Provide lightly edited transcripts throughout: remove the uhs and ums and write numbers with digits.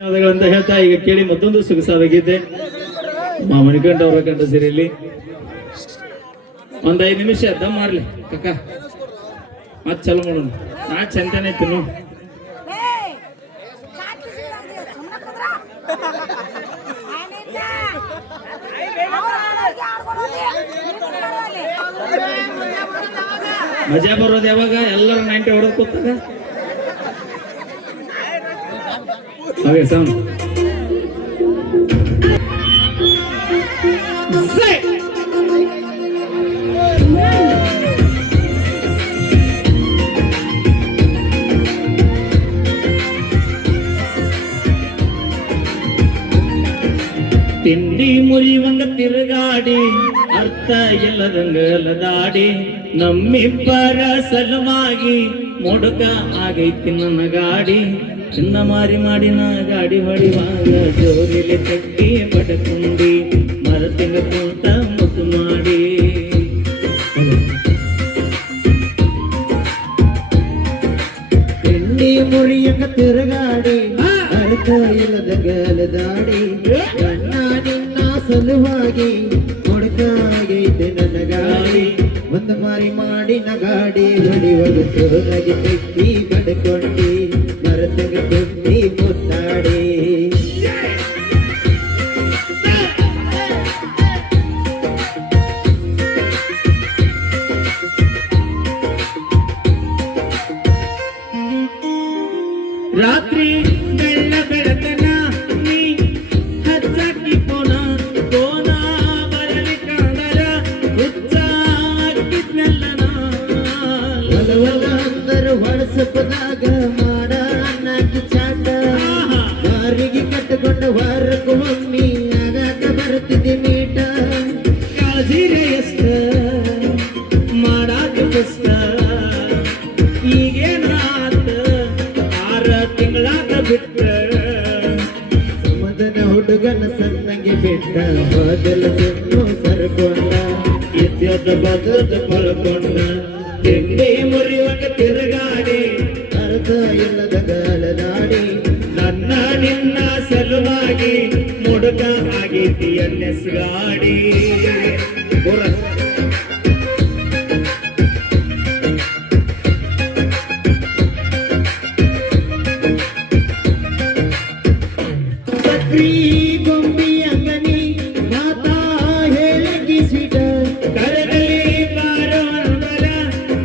ಅಂತ ಹೇಳ್ತಾ ಈಗ ಕೇಳಿ ಮತ್ತೊಂದು ಸೊಗಸಾದಾಗಿದ್ದೆ ಮಣಿಕಂಠ ಅವರ ಕಂಡ ಸಿರಿಯಲ್ಲಿ ಒಂದ್ 5 ನಿಮಿಷ ದಮ್ ಮಾಡ್ಲಿ ಕಕ್ಕ ಮತ್ ಚಲೋ ಮಾಡೋಣ ನಾ ಚಂದನೆ ತಿನ್ನು ಮಜಾ ಬರೋದು ಯಾವಾಗ ಎಲ್ಲರೂ 90 ಹೊಡೆದು ಕೂತಾಗ Okay, sound. ತಿಂಡಿ ಮುರಿವಂಗ ತಿರುಗಾಡಿ ಅರ್ಥ ಇಲ್ಲದಂಗ ಅಲದಾಡಿ ನಮ್ಮಿಬ್ಬರ ಸಲುವಾಗಿ ಮೊಡಕ ಆಗೈತಿ ನನ್ನ ಗಾಡಿ ಚಿನ್ನ ಮಾರಿ ಮಾಡಿನ ಗಾಡಿ ಹೊಡಿವಾಗ ಜೋರಿಲಿ ಕಟ್ಟಿ ಪಡಕೊಂಡಿ ಮರತಿಂಗ ಕುಂತ ಮುತ್ತು ಮಾಡಿ ತಿಂಡಿ ಮುರಿಯಂಗ ತಿರುಗಾಡಿ ಅರ್ಥ ಇಲ್ಲದ ಗಲದಾಡಿ ನನ್ನ ನಿನ್ನ ಸಲುವಾಗಿ ಮೊಡಕಾಗೈತೆ ನನ್ನ ಗಾಡಿ ಒಂದು ಮಾರಿ ಮಾಡಿನ ಗಾಡಿ ಹೊಡಿವಾಗ ಜೋರಾಗಿ ಕಟ್ಟಿ ಪಡ್ಕೊಂಡಿ ಮರತಂಗ ಕುಂತಿ ಮುತ್ತಾಡಿ ರಾತ್ರಿ ಬೆಳ್ಳ ಬೆಳತನ ನೀ ಹಚ್ಚಾಕಿ ಕೋನ ಬರಲಿ ಕಾಣರ ಹುಚ್ಚಾಕಿದ್ನೆಲ್ಲನ ಒಲವಲ ಅಂದರು ವಾಟ್ಸಪ್ದಾಗ ಮಾಡ ನಾಕಿ ಚಾಟ ಬಾರಿಗೆ ಕಟ್ಟಕೊಂಡ ವಾರಕ್ಕೂ ಒಮ್ಮಿ ಆಗಾಕ ಬರ್ತಿದ್ದೆ ಮೀಟ ಕಾಳಜಿರೆ ಎಷ್ಟ ಮಾಡಾಕ ಕಷ್ಟ ಈಗೇನಾತ 6 ತಿಂಗಳಾಗ ಬಿಟ್ಟ ಸಮದನ ಹುಡುಗನ ಸಣ್ಣಗೆ ಬಿಟ್ಟ ಮೊದಲ ಚೆನ್ನು ಸರ್ಕೊಂಡ ಇದ್ಯದ ಬದದ ಪಳ್ಕೊಂಡ ತಿಂಡಿ ಮುರಿಯುವಾಗ ತಿರುಗಾಡಿ ಅರ್ಥ ಇಲ್ಲದ ಗಾಲದಾಡಿ ನನ್ನ ನಿನ್ನ ಸಲುವಾಗಿ ಮುಡುಕ ಆಗೈತಿ ಎನ್ಎಸ್ ಗಾಡಿ ಸಕ್ರಿ ಗೊಂಬಿ ಅಂಗನಿ ಮಾತಾ ಹೇಳಗಿ ಸ್ವೀಟ ಕರಗಲಿ ಬಾರೋ ಅಂದರ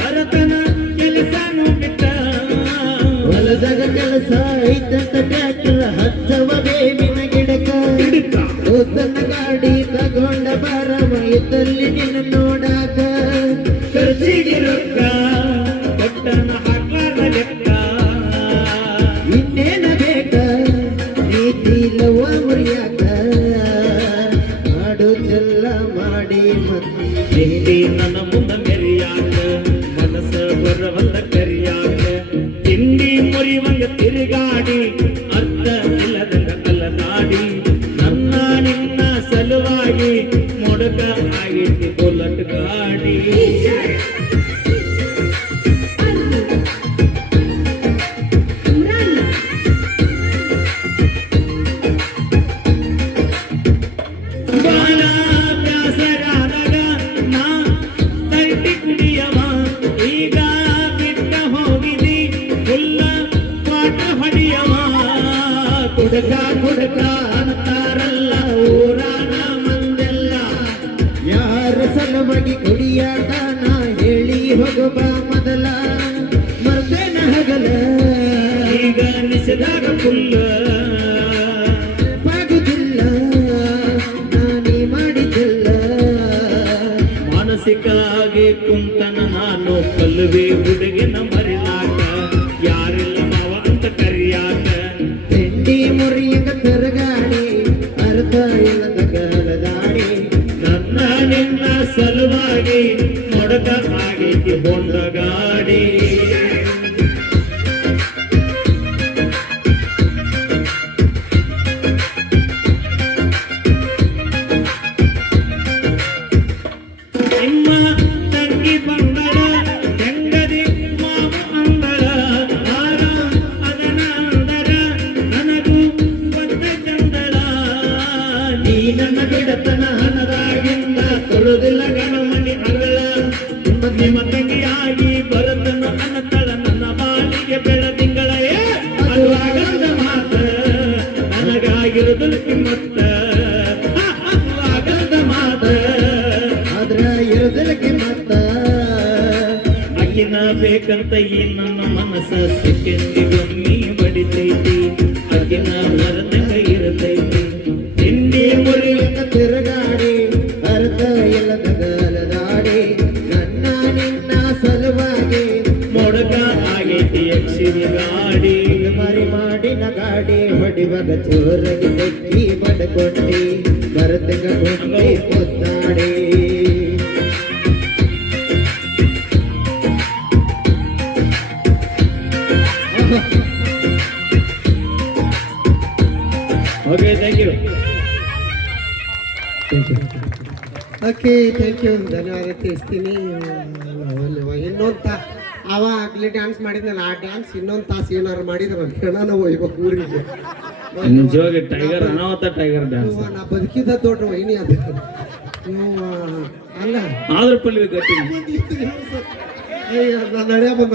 ಭರತನ ಕೆಲಸನು ಬಿಟ್ಟ ಹೊಲದಾಗ ಕೆಲಸ ಐತಂತ ಟ್ರ್ಯಾಕ್ಟರ್ ಹಚ್ಚವ ಬೇವಿನ ಗಿಡಕ ತನ್ನ ಗಾಡಿ ತಗೊಂಡ ಬರವ ಇದ್ದಲ್ಲಿ ನಿನ್ನ ನೋಡಾಕ ಖರ್ಚಿಗೆ ರೊಕ್ಕ ಕೊಟ್ಟನ ಹಾಕ್ಲಾರ ಲೆಕ್ಕ ಇನ್ನೇನ ಬೇಕ ನೀತಿ ಲವ ಮುರಿಯಾಕ ಮಾಡೋದೆಲ್ಲ ಮಾಡಿ ಹಿಂದಿ ನನ್ನ ಮುಂದ ಮೆರಿಯಾಕ ಮನಸ್ಸ ಬರವಲ್ಲ ಕರಿಯಾಕ ತಿಂಡಿ ಮುರಿವಂಗ ತಿರುಗಾಡಿ ಅರ್ಥ ಇಲ್ಲದಂಗ ಅಲದಾಡಿ ನನ್ನ ನಿನ್ನ ಸಲುವಾಗಿ ಮೊಡಕ ಆಗೈತಿ ಬುಲೆಟ್ ಗಾಡಿ ಬಾಳ ಬ್ಯಾಸರಾದಾಗ ನಾ ತಟ್ಟಿ ಕುಡಿಯವ ಈಗ ಬಿಟ್ಟ ಹೋಗಿದಿ ಫುಲ್ಲ ಪಾಠ ಹೊಡಿಯವ ಕುಡಕ ಕುಡಕ ಅಂತಾರಲ್ಲ ಊರಾನ ಮಂದೆಲ್ಲ ಯಾರ ಸಲುವಾಗಿ ಕುಡಿಯಾಟ ನಾ ಹೇಳಿ ಹೋಗಬ ಮೊದಲ ಮರ್ದೇನ ಹಗಲ ಈಗ ನಿಸದಾಗ ಫುಲ್ಲ ಬಾಗುದಿಲ್ಲ ನಾನೇ ಮಾಡಿದ್ದಿಲ್ಲ ಮಾನಸಿಕವಾಗಿ ಕುಂತನ ನಾನು ಕಲ್ಲುವೆ ಹುಡುಗಿನ ಮರಿಲಾಕ ಯಾರಿಲ್ಲ ಮಾವ ಅಂತ ಕರಿಯಾಕ ತಿಂಡಿ ಮುರಿಯಂಗ ತಿರುಗಾಡಿ ಅರ್ಥ ಇಲ್ಲದ ಗಲದಾಡಿ ನನ್ನ ನಿನ್ನ ಸಲುವಾಗಿ ಮೊಡಕ ಆಗೈತಿ ಹೊಂಡ ಗಾಡಿ ನಿಮ್ಮ ತಂಗಿ ಬಂದಳ ಹೆಂಗದಿ ಬೇಕಂತ ಈ ನನ್ನ ಮನಸ್ಸ ಸೆಕೆಂಡಿಗೊಮ್ಮೆ ಬಡಿತೈತಿ ಅಗಿನ ಮರದಂಗ ಇರತೈತಿ ತಿಂಡಿ ಮುರಿಯಕ ತಿರುಗಾಡಿ ಅರ್ಥ ಇಲ್ಲದ ಗಾಲದಾಡಿ ನನ್ನ ನಿನ್ನ ಸಲುವಾಗಿ ಮೊಡಕ ಆಗೈತಿ ಯಕ್ಷಿಣಿ ಗಾಡಿ ಮರಿ ಮಾಡಿನ ಗಾಡಿ ಹೊಡಿವಾಗ ಚೋರಗಿ ತೆಕ್ಕಿ ಬಡ್ಕೊಂಡಿ ಬರತಂಗ ಗೊಂಡಿ ಮುತ್ತಾಡಿ okay thank you okay thank you ಧನ್ಯವಾದ ತಿಳಿಸ್ತೀನಿ. ಇನ್ನೊಂದು ಅವ ಆಗ್ಲಿ ಡ್ಯಾನ್ಸ್ ಮಾಡಿದ್ನಲ್ಲ ಆ ಡ್ಯಾನ್ಸ್ ಇನ್ನೊಂದು ತಾಸು ಏನಾರು ಮಾಡಿದ್ರೆ ಹೆಣನ ಒಯ್ಬೇಕು ಊರಿಗೆ. ನಿಜವಾಗಿ ಟೈಗರ್ ಅನಾಹುತ ಟೈಗರ್ ಡ್ಯಾನ್ಸ್ ನಾ ಬದುಕಿದ ದೊಡ್ಡ ವೈನಿ ಅದು ಅಲ್ಲ ಆದ್ರ ಪಲ್ವಿ ಗಟ್ಟಿ ನಾನು ನಡೆಯ ಬಂದ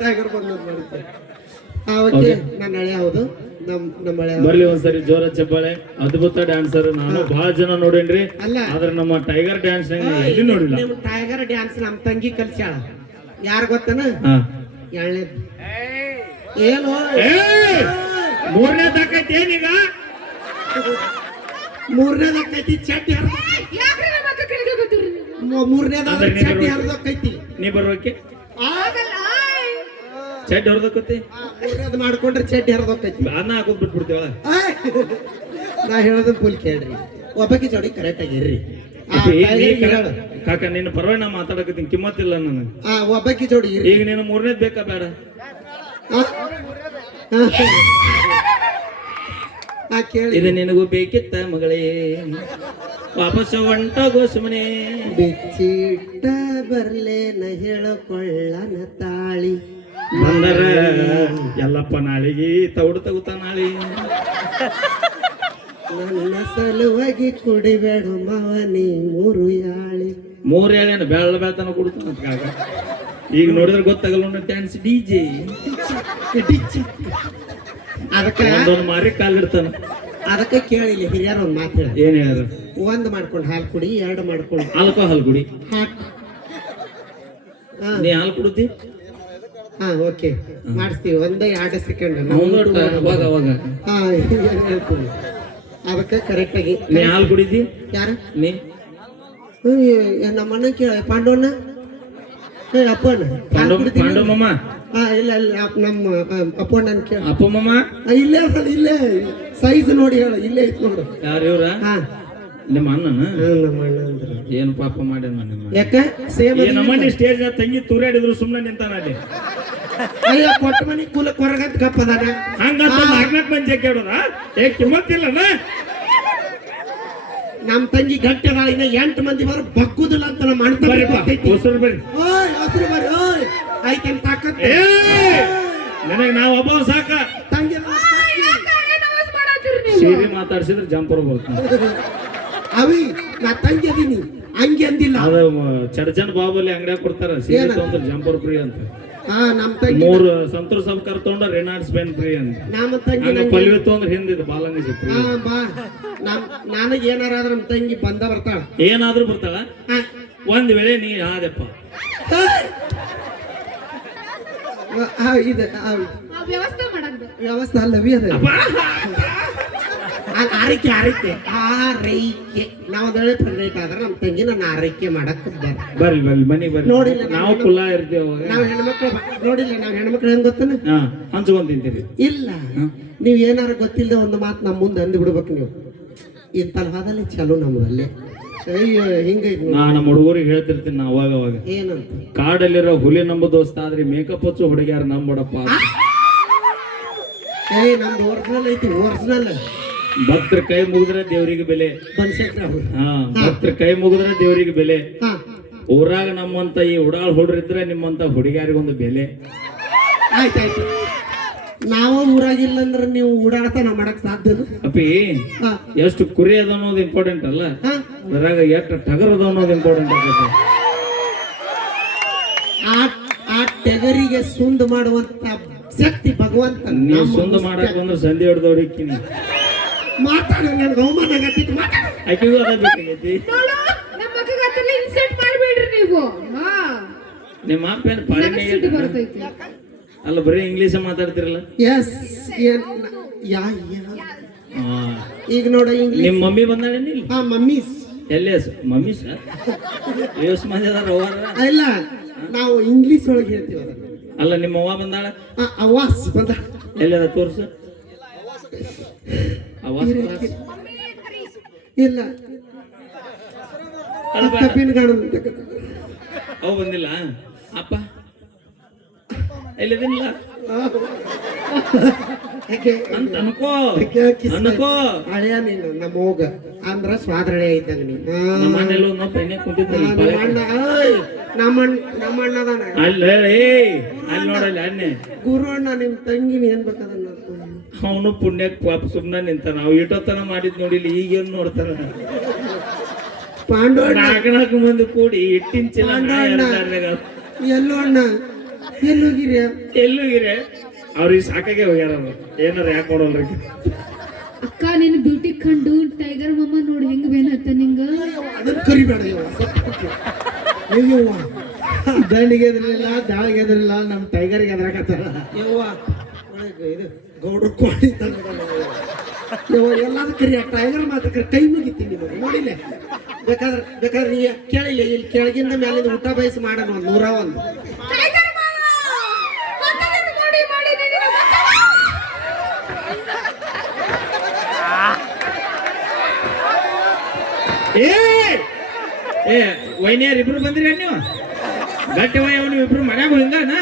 ಟೈಗರ್ ಬಂದ್ ಮಾಡುತ್ತೆ. ಓಕೆ ನಾನು ಹಳೆ ಹೌದು ನಮ್ಮ ಹಳೆ ಬರ್ಲಿ ಒಂದ್ಸರಿ ಜೋರ ಚಪ್ಪಾಳೆ. ಅದ್ಭುತ ಡ್ಯಾನ್ಸರ್ ನಾನು ಬಹಳ ಜನ ನೋಡೇನ್ರಿ, ಆದ್ರೆ ನಮ್ಮ ಟೈಗರ್ ಡ್ಯಾನ್ಸ್ ಎಲ್ಲಿ ನೋಡಿಲ್ಲ. ಟೈಗರ್ ಡ್ಯಾನ್ಸ್ ನಮ್ಮ ತಂಗಿ ಕಲ್ಸ್ಯಾಳ. ಯಾರು ಗೊತ್ತನ? ಎರಡನೇದು ಏನು ಮೂರನೇದಾಕೈತಿ ಏನೀಗ? ಮೂರನೇದಾಕೈತಿ ಚಟ್ಟಿ ಮೂರನೇದಾಗ ಚಟ್ಟಿ ಹರಿದಕ್ಕೈತಿ. ನೀ ಬರ್ಬೇಕೆ ಚಡ್ಡಿ ಹೊರದಕ್ಕತಿ ಮೂರನೇದು ಮಾಡ್ಕೊಂಡ್ರೆ ಚಡ್ಡಿ ಹರಿದಕ್ಕೈತಿ. ಅನ್ನ ಹಾಕೋದ್ ಬಿಟ್ಬಿಡ್ತೀವಳ. ನಾ ಹೇಳೋದು ಫುಲ್ ಕೇಳ್ರಿ, ಒಬ್ಬಕಿ ಜೋಡಿ ಕರೆಕ್ಟ್ ಆಗಿರ್ರಿ ಕಾಕ. ನಿನ್ನ ಪರವಾಗಿ ನಾ ಮಾತಾಡಕತ್ತೀನಿ, ಕಿಮ್ಮತ್ತಿಲ್ಲ ನನಗೆ. ಒಬ್ಬಕಿ ಜೋಡಿ ಈಗ ನೀನು ಮೂರನೇದ್ ಬೇಕಾ ಬೇಡ? ಇದು ನಿನಗೂ ಬೇಕಿತ್ತ ಮಗಳೇ, ವಾಪಸ್ ಹೊಂಟೋಗೋ ಸುಮ್ಮನೆ. ಬೆಚ್ಚಿಟ್ಟ ಬರ್ಲೇನ ಹೇಳಕೊಳ್ಳನ ತಾಳಿ ಬಂದರ ಎಲ್ಲಪ್ಪ ನಾಳಿಗೆ ತೌಡು ತಗುತ್ತ ನಾಳಿ. ನನ್ನ ಸಲುವಾಗಿ ಕುಡಿಬೇಡ ಮವನಿ ಮೂರು ಯಾಳಿ. ಮೂರು ಯಾಳೇನು ಬೆಳ್ಳ ಬೆಳ್ತಾನ ಕುಡ್ತಾನ ಕಾಕ. ಈಗ ನೋಡಿದ್ರೆ ಗೊತ್ತಾಗಲ್ಲ ನೋಡಿ ಡ್ಯಾನ್ಸ್ ಡಿಜೆ ಅದಕ್ಕೆ ಒಂದೊಂದು ಮಾರಿ ಕಾಲಿಡ್ತಾನ. ಅದಕ್ಕೆ ಕೇಳಿಲ್ಲ ಹಿರಿಯರು ಒಂದು ಮಾತು ಹೇಳಿ. ಏನ್ ಹೇಳ? ಒಂದು ಮಾಡ್ಕೊಂಡು ಹಾಲು ಕುಡಿ, ಎರಡು ಮಾಡ್ಕೊಂಡು ಆಲ್ಕೋಹಾಲ್ ಕುಡಿ. ಹಾಕ್ ನೀ ಹಾಲು ಕುಡುತ್ತಿ? ಓಕೆ ಮಾಡಿಸ್ತೀವಿ. ಒಂದೇ 2 ಸೆಕೆಂಡ್ ಅವಾಗ ಅವಾಗ ಹೇಳ್ತೀನಿ. ಅದಕ್ಕೆ ಕರೆಕ್ಟ್ ಆಗಿ ನೀ ಹಾಲು ಕುಡಿದಿ? ಯಾರ? ನೀ ನಮ್ಮ ಅಣ್ಣ ಕೇಳ ಪಾಂಡವಣ್ಣ ಅಪ್ಪಣ್ಣ ಪಾಂಡವಮ್ಮ. ಇಲ್ಲ ಇಲ್ಲ ನಮ್ಮ ಅಪ್ಪಣ್ಣನ ಕೇಳ. ಅಪ್ಪಮ್ಮ ಇಲ್ಲೇ ಇಲ್ಲೇ ಸೈಜ್ ನೋಡಿ ಹೇಳ, ಇಲ್ಲೇ ಐತ್ ನೋಡು. ಯಾರು ಇವ್ರ? ನಿಮ್ಮ ಅಣ್ಣನ? ನಮ್ಮ ಅಣ್ಣ ಅಂದ್ರೆ ಏನು ಪಾಪ ಮಾಡ್ಯಾನ ನಿಮ್ಮ? ಯಾಕ ಸೇಮ್ ನಮ್ಮನೆ ಸ್ಟೇಜ್ ತಂಗಿ ತೂರಾಡಿದ್ರು ಸುಮ್ಮನೆ ನಿಂತಾನ ಅಲ್ಲಿ. ಅಯ್ಯ ಕೊಟ್ಟ ಮನಿ ಕೂಲಕ್ ಹೊರಗಂತ ಗಪ್ಪದಾನ. ಹಂಗಂತ 4 ಮಂದಿ ಕೇಳೋದ? ಕಿಮ್ಮತ್ತಿಲ್ಲನ? ನಮ್ ತಂಗಿ ಗಟ್ಟಿ ಅದಾಳ, ಇನ್ನ 8 ಮಂದಿ ಬರ ಬಕ್ಕುದಿಲ್ಲ ಅಂತ ನಮ್ಮ ಅಣ್ಣ ಹೊಸರು ಬರ್ರಿ. ಐಕೆನ್ ತಾಕತ್ ನನಗೆ ನಾವು ಒಬ್ಬ ಸಾಕ. ತಂಗಿ ಸೀರೆ ಮಾತಾಡ್ಸಿದ್ರೆ ಜಂಪರ್ ಬರ್ತೀನಿ. ಅವಿ ನಾ ತಂಗಿ ಅದೀನಿ ಹಂಗೆ ಅಂದಿಲ್ಲ. ಅದು ಚಡ್ಜನ್ ಬಾಬಲ್ಲಿ ಅಂಗಡಿಯಾಗ ಕೊಡ್ತಾರ ಸೀರೆ ತಗೊಂಡ್ರೆ ಜಂಪರ್ ಫ್ರೀ ಅಂತ. ನಮ್ ತಂಗಿ 3 ಸಂತೂರ್ ಸಬ್ಕರ್ ತಗೊಂಡ್ರೆ ರೆನಾಲ್ಡ್ಸ್ ಬೆನ್ ಫ್ರೀ ಅಂತ. ನಮ್ಮ ತಂಗಿ ಪಲ್ವಿ ತಗೊಂಡ್ರೆ ಹಿಂದಿದ್ದು ಬಾಲಂಗಿ ಫ್ರೀ. ನನಗೆ ಏನಾರ ಆದ್ರೆ ನಮ್ಮ ತಂಗಿ ಬಂದ ಬರ್ತಾಳ. ಏನಾದ್ರೂ ಬರ್ತಾಳ. ಒಂದ್ ವೇಳೆ ನೀ ಆದಪ್ಪ ಇದು ವ್ಯವಸ್ಥೆ ಅಲ್ಲವಿ ಅದ ಆರೈಕೆ ಆರೈಕೆ ಆರೈಕೆ. ನಾವು ಅದೇ ಪ್ರೆಗ್ನೆಂಟ್ ಆದ್ರೆ ನಮ್ಮ ತಂಗಿ ನನ್ನ ಆರೈಕೆ ಮಾಡಕ್ ಬರ್ರಿ ಬರ್ರಿ ಮನೆಗೆ ಬರ್ರಿ. ನೋಡಿಲ್ಲ ನಾವು ಕುಲ್ಲ ಇರ್ತೇವೆ. ನಾವು ಹೆಣ್ಮಕ್ಳು ನೋಡಿಲ್ಲ. ನಾವು ಹೆಣ್ಮಕ್ಳು ಹೆಂಗ್ ಗೊತ್ತನ ಹಂಚ್ಕೊಂಡ್ ತಿಂತೀರಿ. ಇಲ್ಲ ನೀವ್ ಏನಾರ ಗೊತ್ತಿಲ್ಲದೆ ಒಂದು ಮಾತು ನಮ್ಮ ಮುಂದೆ ಅಂದು ಬಿಡ್ಬೇಕು. ನೀವು ಇಂತಲ್ಲಿ ಹೋದಲ್ಲಿ ಚಲೋ ನಮ್ಮದಲ್ಲಿ. ಅಯ್ಯೋ ಹಿಂಗೆ ನಾ ನಮ್ಮ ಹುಡುಗರಿಗೆ ಹೇಳ್ತಿರ್ತೀನಿ ನಾ ಅವಾಗ ಅವಾಗ, ಏನಂತ ಕಾಡಲ್ಲಿರೋ ಹುಲಿ ನಂಬ ದೋಸ್ತ ಆದ್ರೆ ಮೇಕಪ್ ಹಚ್ಚು ಹುಡುಗಿಯಾರ ನಂಬಡಪ್ಪ. ನಮ್ದು ಒರಿಜಿನಲ್ ಐತಿ, ಒರಿಜಿನಲ್. ಭಕ್ತರ ಕೈ ಮುಗಿದ್ರೆ ದೇವ್ರಿಗೆ ಬೆಲೆ. ಭಕ್ತರ ಕೈ ಮುಗಿದ್ರೆ ದೇವ್ರಿಗೆ ಬೆಲೆ. ಊರಾಗ ನಮ್ಮಂತ ಈ ಉಡಾಳ್ ಹುಡ್ರಿದ್ರೆ ನಿಮ್ಮಂತ ಹುಡುಗಿಯಾರಿಗೊಂದು ಬೆಲೆ. ಆಯ್ತಾಯ್ತು. ನಾವು ಊರಾಗಿಲ್ಲ ಅಂದ್ರೆ ನೀವು ಓಡಾಡ್ತಾನ ಮಾಡಕ್ ಸಾಧ್ಯ? ಅಪ್ಪಿ ಎಷ್ಟು ಕುರಿ ಅದ ಅನ್ನೋದು ಇಂಪಾರ್ಟೆಂಟ್ ಅಲ್ಲ, ಅದ್ರಾಗ ಎಷ್ಟು ಟಗರ್ ಅದ ಅನ್ನೋದು ಇಂಪಾರ್ಟೆಂಟ್ ಆಗತ್ತೆ. ಆ ಟಗರಿಗೆ ಸುಂದ್ ಮಾಡುವಂತ ಶಕ್ತಿ ಭಗವಂತ. ನೀವು ಸುಂದ್ ಮಾಡಕ್ ಬಂದ್ರೆ ಸಂಧಿ ಹೊಡೆದವ್ರಿಕ್ಕಿನಿ ಮಾತಾಡ. ನನ್ಗೆ ಅವಮಾನ ಆಗತ್ತಿತ್ತು, ಮಾತಾಡ. ಆಕೆಗೂ ಅದ ಬೇಕಾಗೈತಿ. ನಿಮ್ಮ ಅಪ್ಪ ಏನು ಪಾರಿನೇ ಸಿಟ್ಟು ಬರ್ತೈತಿ. ಅಲ್ಲ ಬರೀ ಇಂಗ್ಲೀಷ್ ಮಾತಾಡ್ತಿರಲ್ಲ ಎಸ್ ಯಾ ಹಾ ಈಗ ನೋಡ ಇಂಗ್ಲಿಷ್. ನಿಮ್ಮ ಮಮ್ಮಿ ಬಂದಾಳೇನಿ ಇಲ್ಲಿ ಹಾ ಮಮ್ಮೀಸ್ ಎಲ್ಲೇ ಮಮ್ಮಿ ಸರ್ ಯೋಸ್ ಮಂದಿ ಅದಾರ ಅವ್ವಾರ ಇಲ್ಲ ನಾವು ಇಂಗ್ಲಿಷ್ ಒಳಗೆ ಹೇಳ್ತೀವಿ ಅದನ್ನ. ಅಲ್ಲ ನಿಮ್ಮ ಅವ್ವ ಬಂದಾಳ ಅವಾಸ್ ಬಂದ ಎಲ್ಲದ ತೋರ್ಸು ಅವಾಸ್ ಕ್ಲಾಸ್. ಇಲ್ಲ ತಪ್ಪಿನ ಗಾಣ ಅವು ಬಂದಿಲ್ಲ ಅಪ್ಪ ಎಲ್ಲಿದಿಲ್ಲ ಅಂತ ಅನ್ಕೋ ಅನ್ಕೋ ಹಳೆಯ ನೀನು ನಮ್ಮ ಹೋಗ ಅಂದ್ರ ಸ್ವಾದ್ರಳೆ ಇದ್ದಂಗ ನೀ ನಮ್ಮ ಮನೆಯಲ್ಲೂ ನಾವು ಪೆಣ್ಣೆ ಕುಂತಿದ್ದಲ್ಲಿ ನಮ್ಮ ಅಣ್ಣದಾನ ಅಲ್ಲಿ ಅಲ್ಲಿ ನೋಡಲ್ಲ ಅನ್ನೆ ಗುರು ಅಣ್ಣ ನಿಮ್ ತಂಗಿನ ಏನ್ ಬೇಕಾದನ್ನ ಅವನು ಪುಣ್ಯಕ್ ಪಾಪ ಸುಮ್ನ ನಿಂತ ನಾವು ಇಟೋತನ ಮಾಡಿದ್ ನೋಡಿಲ್ಲ ಈಗೇನ್ ನೋಡ್ತಾರ ಪಾಂಡು ನಾಲ್ಕು ಮಂದಿ ಕೂಡಿ ಇಟ್ಟಿನ ಚೀಲ ಎಲ್ಲೋ ಅಣ್ಣ ಎಲ್ಲಿ ಹೋಗಿರಿ ಎಲ್ಲೋಗಿರೆ ಅವ್ರಿಗೆ ಸಾಕಾಗೆ ಹೋಗ್ಯಾರ ಅವ್ರು ಏನಾರ ಯಾಕೆ ಕೊಡಲ್ರಿ ಅಕ್ಕ ನಿನ್ ಬ್ಯೂಟಿ ಕಂಡು ಟೈಗರ್ ಮಮ್ಮ ನೋಡಿ ಹೆಂಗ್ ಬೇನತ್ತ ನಿಂಗ. ಅದನ್ನ ಕರಿಬೇಡ ಅಯ್ಯವ್ವ ದಂಡಿಗೆ ಎದ್ರಿಲ್ಲ ದಾಳಿಗೆ ಎದ್ರಿಲ್ಲ ನಮ್ಮ ಟೈಗರ್ಗೆ ಎದ್ರಾಕತ್ತಾರ ಯವ್ವ ಇದು ಗೌಡ್ರ ಕೋಳಿ ಯವ್ವ ಎಲ್ಲಾದ್ರೂ ಕರಿ ಟೈಗರ್ ಮಾತ್ರ ಕೈ ಮುಗಿತೀನಿ ನಿಮಗೆ ನೋಡಿಲ್ಲ. ಬೇಕಾದ್ರೆ ನೀ ಕೇಳಿಲ್ಲ ಇಲ್ಲಿ ಕೆಳಗಿಂದ ಮೇಲಿಂದ ಊಟ ಬಯಸಿ ಮಾಡೋಣ ಒಂದು 101. ಏ ವೈನಿಯರ್ ಇಬ್ರು ಬಂದಿರ ನೀವು ಗಟ್ಟಿ ವಯ ಇಬ್ರು ಮನ್ಯಾಗ ಹಿಂಗಾನ